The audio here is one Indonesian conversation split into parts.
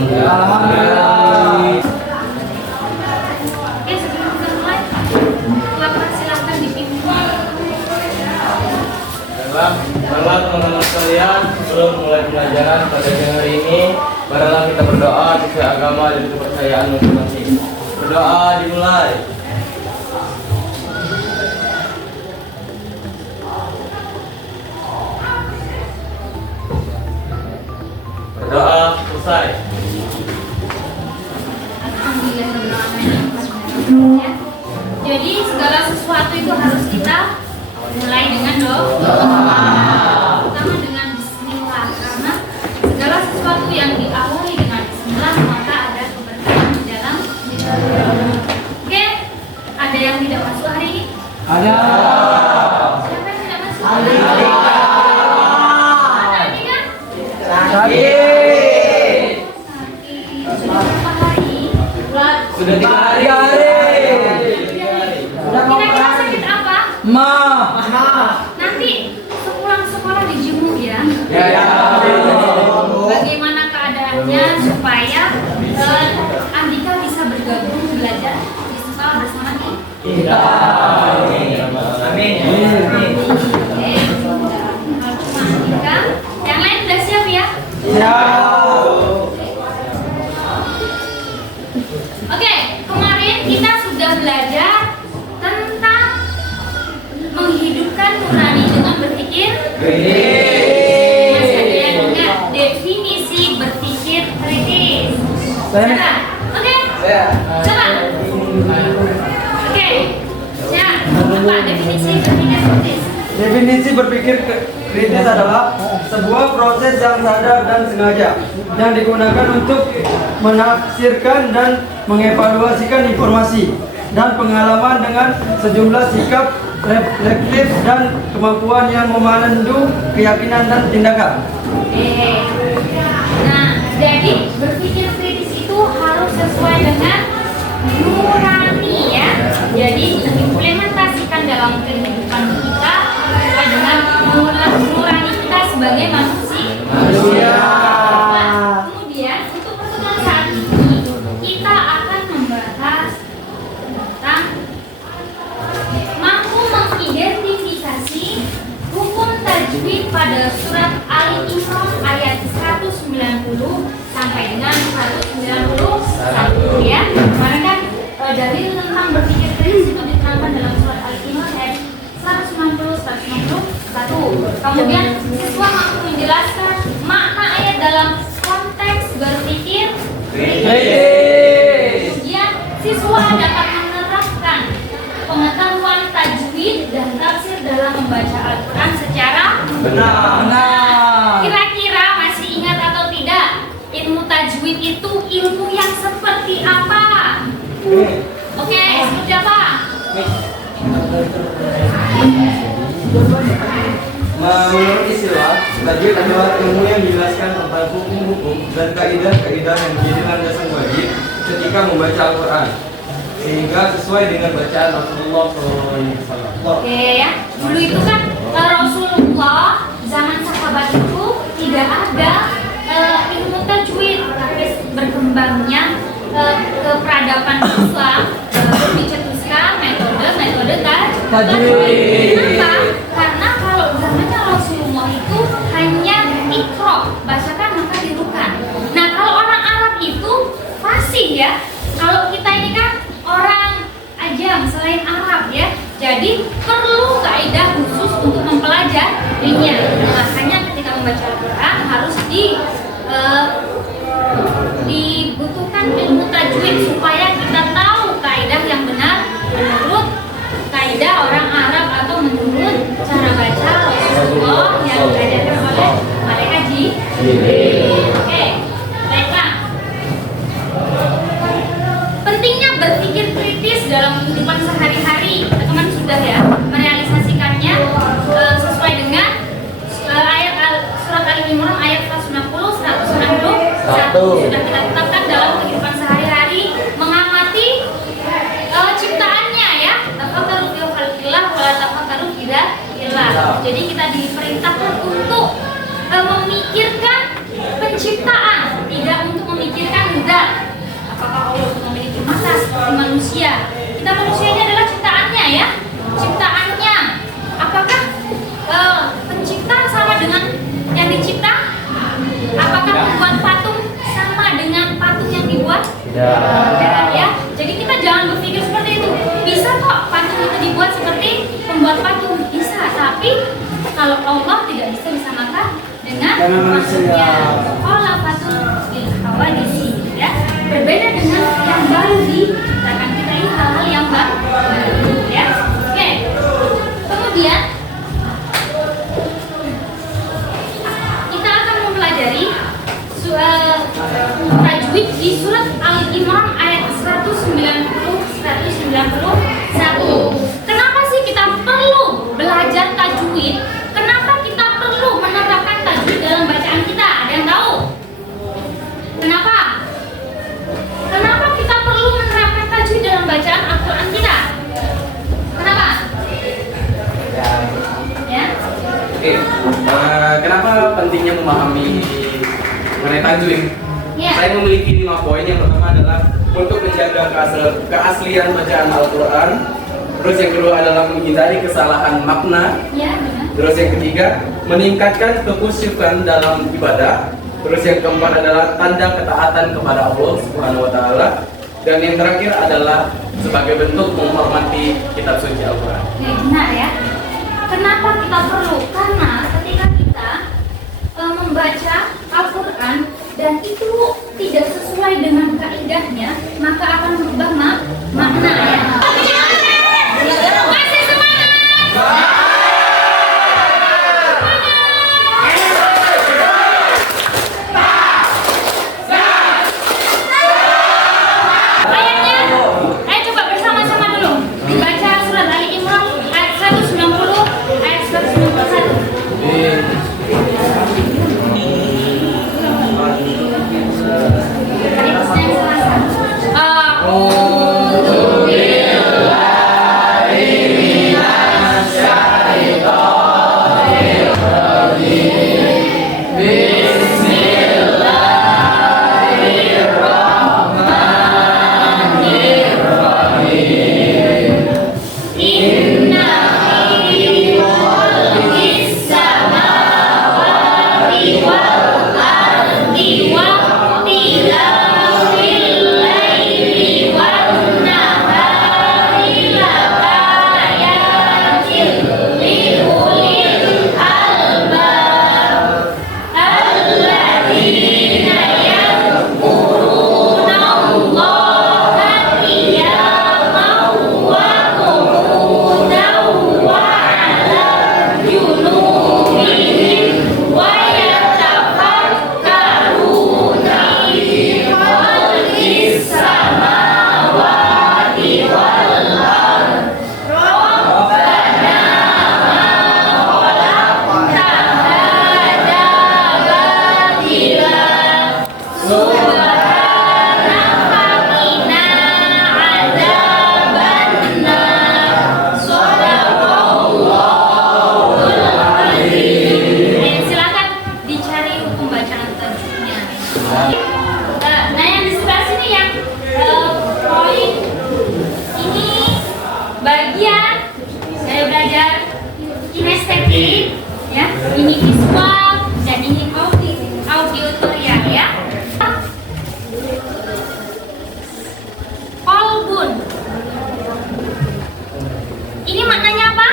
Alhamdulillah. Oke, sebelum kita mulai, Bapak silakan dipimpin. Baiklah teman-teman sekalian, sebelum mulai pelajaran pada siang hari ini, marilah kita berdoa sesuai agama dan kepercayaan masing-masing. Berdoa dimulai. Berdoa selesai. Alhamdulillah. Jadi segala sesuatu itu harus kita mulai dengan doa. Pertama dengan bismillah, karena segala sesuatu yang diawali dengan bismillah maka ada keberkahan di dalam. Oke, ada yang tidak masuk hari ini? Ada. Siapa yang tidak masuk? Ada. Ada ini kan? Tadi. Sudah berapa hari? Sudah 3 hari. Kira-kira sakit apa? Ma. Nanti sepulang sekolah dijenguk ya. Ya. Bagaimana keadaannya supaya Andika bisa bergabung belajar di sekolah bersama kita. Amin. Oke. Kalau cuma Andika, yang lain udah siap ya? Ya. Oke, kemarin kita sudah belajar tentang menghidupkan nurani dengan berpikir. Masih ada yang ingat definisi berpikir kritis? Coba, oke? Coba. Oke. Ya, apa definisi berpikir kritis? Definisi berpikir kritis adalah sebuah proses yang sadar dan sengaja yang digunakan untuk menafsirkan dan mengevaluasikan informasi dan pengalaman dengan sejumlah sikap reflektif dan kemampuan yang memandu keyakinan dan tindakan. Oke. Nah, jadi berpikir kritis itu harus sesuai dengan nurani ya. Jadi diimplementasikan dalam kehidupan kita sesuai dengan nurani kita sebagai manusia. Nah, kemudian untuk pertemuan saat ini kita akan membahas tentang mampu mengidentifikasi hukum tajwid pada surat Ali Imran ayat 190 sampai dengan 191 ya. Kemarin kan dalil tentang berpikir kritis itu diterangkan dalam surat Ali Imran ayat 190 191. Kemudian siswa mampu menjelaskan makna ayat dalam konteks berpikir kritis. Kemudian siswa dapat menerapkan pengetahuan tajwid dan tafsir dalam membaca Al-Quran secara Benar. Kira-kira masih ingat atau tidak? Ilmu tajwid itu ilmu yang seperti apa? Oke, seperti apa? Menurut istilah, tajwid adalah ilmu yang menjelaskan tentang hukum-hukum dan kaidah-kaidah yang menjadi landasan wajib ketika membaca Al-Quran, sehingga sesuai dengan bacaan Rasulullah SAW. Oke ya, dulu itu kan Rasulullah zaman sahabat itu tidak ada ilmu tajwid, tapi berkembangnya keperadaban Islam dicetuskan metode tajwid. Kenapa? Karena kalau zamannya Rasulullah itu hanya ikro, bacakan maka tirukan. Nah kalau orang Arab itu fasih ya. Kalau kita ini kan orang ajam selain Arab ya, jadi perlu kaidah khusus untuk mempelajarinya. Makanya ketika membaca Al-Quran harus dibutuhkan ilmu tajwid supaya kita tahu kaidah yang benar menurut kaidah orang Arab atau menurut cara baca Rasulullah yang diajarkan oleh malaikat Jibril. Oke, baiklah. Pentingnya berpikir kritis dalam kehidupan sehari-hari. Teman-teman sudah ya merealisasikannya sesuai dengan ayat surat Al-Imran ayat 160 161 sudah kita tetapkan dalam kehidupan sehari-hari, mengamati ciptaannya ya. Tafakkaru fi khalqillah wa la tafakkaru fi dzatiillah. Jadi kita diperintahkan untuk memikirkan penciptaan, tidak untuk memikirkan Dengan manusia. Sekolah fatul hawadisi, ya. Berbeda dengan yang baru diciptakan kita ini hal-hal yang baru, ya. Oke. Kemudian kita akan mempelajari tajwid di surat Al-Imran ayat 191. Kenapa sih kita perlu belajar tajwid? Kenapa kita perlu menerapkan tajwid dalam bacaan kita? Ada yang tahu? Kenapa? Kenapa kita perlu menerapkan tajwid dalam bacaan Al-Quran kita? Kenapa? Ya? Oke, kenapa pentingnya memahami mengenai tajwid? Ya. Saya memiliki 5 poin. Yang pertama adalah untuk menjaga keaslian bacaan Al-Quran. Terus yang kedua adalah menghindari kesalahan makna. Ya, benar. Terus yang ketiga, meningkatkan kekhusyukan dalam ibadah. Terus yang keempat adalah tanda ketaatan kepada Allah Subhanahu wa taala. Dan yang terakhir adalah sebagai bentuk menghormati kitab suci Al-Quran. Oke, benar ya. Kenapa kita perlu? Karena ketika kita membaca Al-Quran dan itu tidak sesuai dengan kaidahnya, maka akan berubah makna ya. Masih semangat. Ayatnya, ayo coba bersama-sama dulu. Baca surat Ali Imran ayat 190, ayat 191. Silakan dicari hukum bacaan tajwidnya. Nah, yang di sebelah sini yang poin ini bagian saya belajar kinestetik, ya. Ini visual dan ini auditorial, ya. Kolbun. Ini maknanya apa?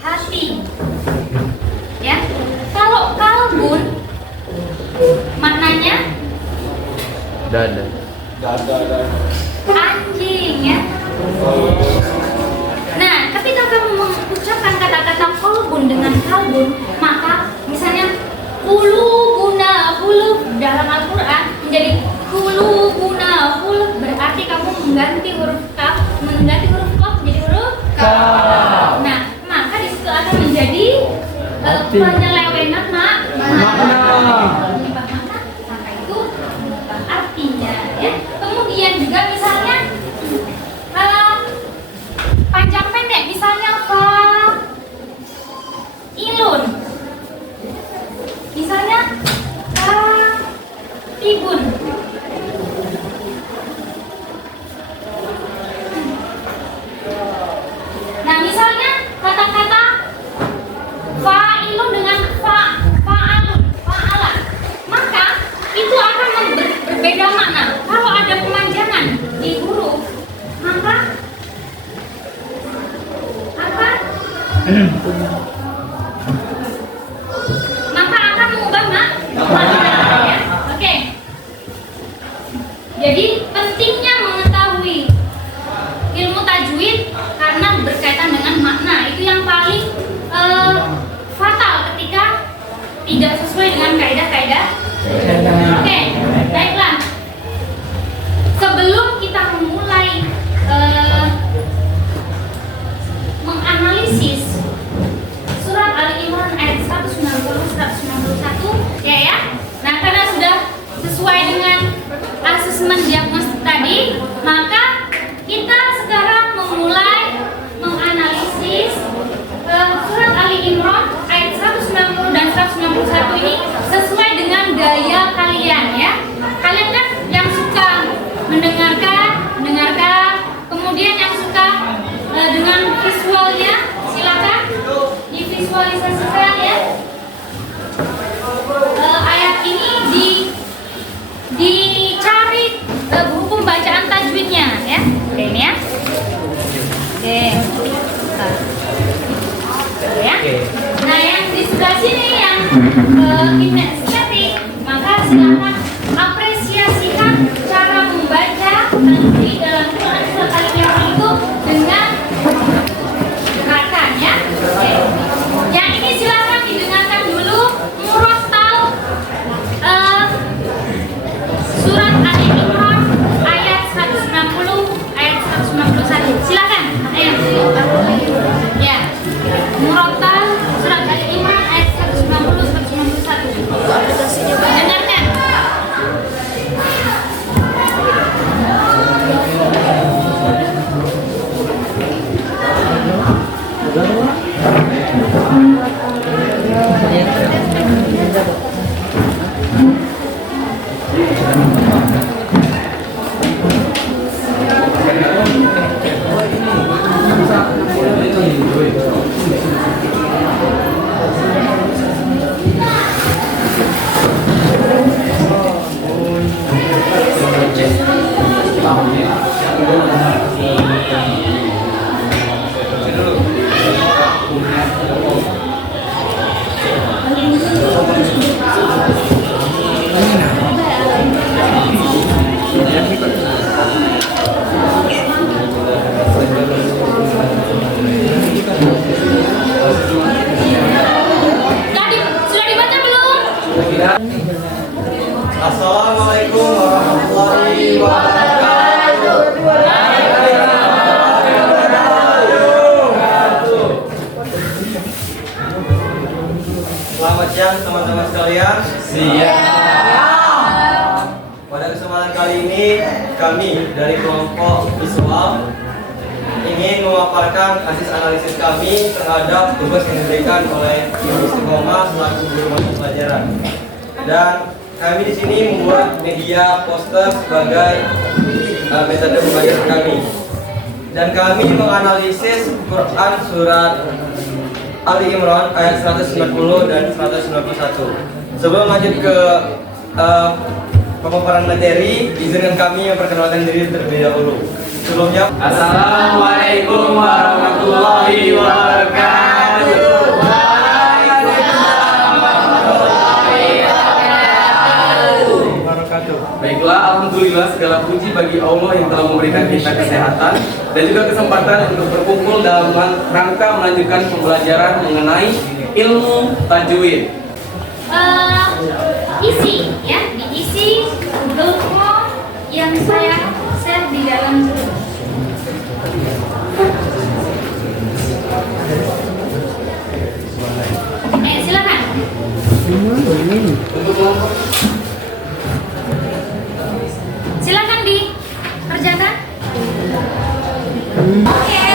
Hati. Ya. Kalau kalbun maknanya Dada. anjing, ya. Nah, ketika kamu mengucapkan kata-kata kolbun dengan kalbun, maka misalnya kulubuna hulub dalam Al-Quran menjadi kulubuna hulub, berarti kamu mengganti huruf kaf, mengganti huruf kaf menjadi huruf kaf. Nah, maka di situ akan menjadi penyelewengan makna. Maka itu artinya, ya. Kemudian juga misalnya panjang pendek, misalnya fa ilun, misalnya tibun. Nah, misalnya kata-kata fa'ilun dengan fa'alun, fa'ala, maka itu akan berbeda makna. Kalau ada pemanjangan di huruf, maka akan mengubah Ya. Oke. Jadi pentingnya mengetahui ilmu tajwid karena berkaitan dengan makna. Itu yang paling fatal ketika tidak sesuai dengan kaidah-kaidah. Oke, baiklah. Sebelum kita memulai menganalisis surat Ali Imran ayat 190-191 ya. Nah, karena sudah sesuai dengan asesmen diagnostik tadi, maka kita sekarang memulai menganalisis surat Ali Imran ayat 190 dan 191 ini sesuai dengan gaya kalian ya. Kalian kan yang suka mendengarkan, kemudian yang suka dengan visualnya, silakan divisualisasikan ya. Ayat ini dicari hukum bacaan tajwidnya ya. Oke ini ya. Oke. Ya. Nah yang di sebelah sini yang kinestetik, maka silakan apresiasikan cara membaca tajwid dalam Quran surat Al-Imran itu dengan gerakan ya. Oke. Yang ini silakan didengarkan dulu murattal surat Al-Imran ayat 190 ayat 191. Silakan. Ayo. Ya. Murattal surat Al-Imran ayat 190 191. Dengarkan. Sudah dibaca belum? Assalamualaikum warahmatullahi wabarakatuh. Selamat siang teman-teman sekalian. Pada kesempatan kali ini kami dari kelompok visual ingin memaparkan hasil analisis kami terhadap tugas yang diberikan oleh Ibu Istiqomah selaku guru mata pelajaran. Dan kami di sini membuat media poster sebagai metode pembelajaran kami. Dan kami menganalisis Quran surat Ali Imran ayat 190 dan 191. Sebelum lanjut ke pemaparan materi, izinkan kami memperkenalkan diri terlebih dahulu. Sebelumnya, Assalamualaikum warahmatullahi wabarakatuh. Baiklah, alhamdulillah segala puji bagi Allah yang telah memberikan kita kesehatan dan juga kesempatan untuk berkumpul dalam rangka melanjutkan pembelajaran mengenai ilmu tajwid. Isi ya, diisi Google Form yang saya share di dalam Zoom. Silakan. Silakan dikerjakan. Oke.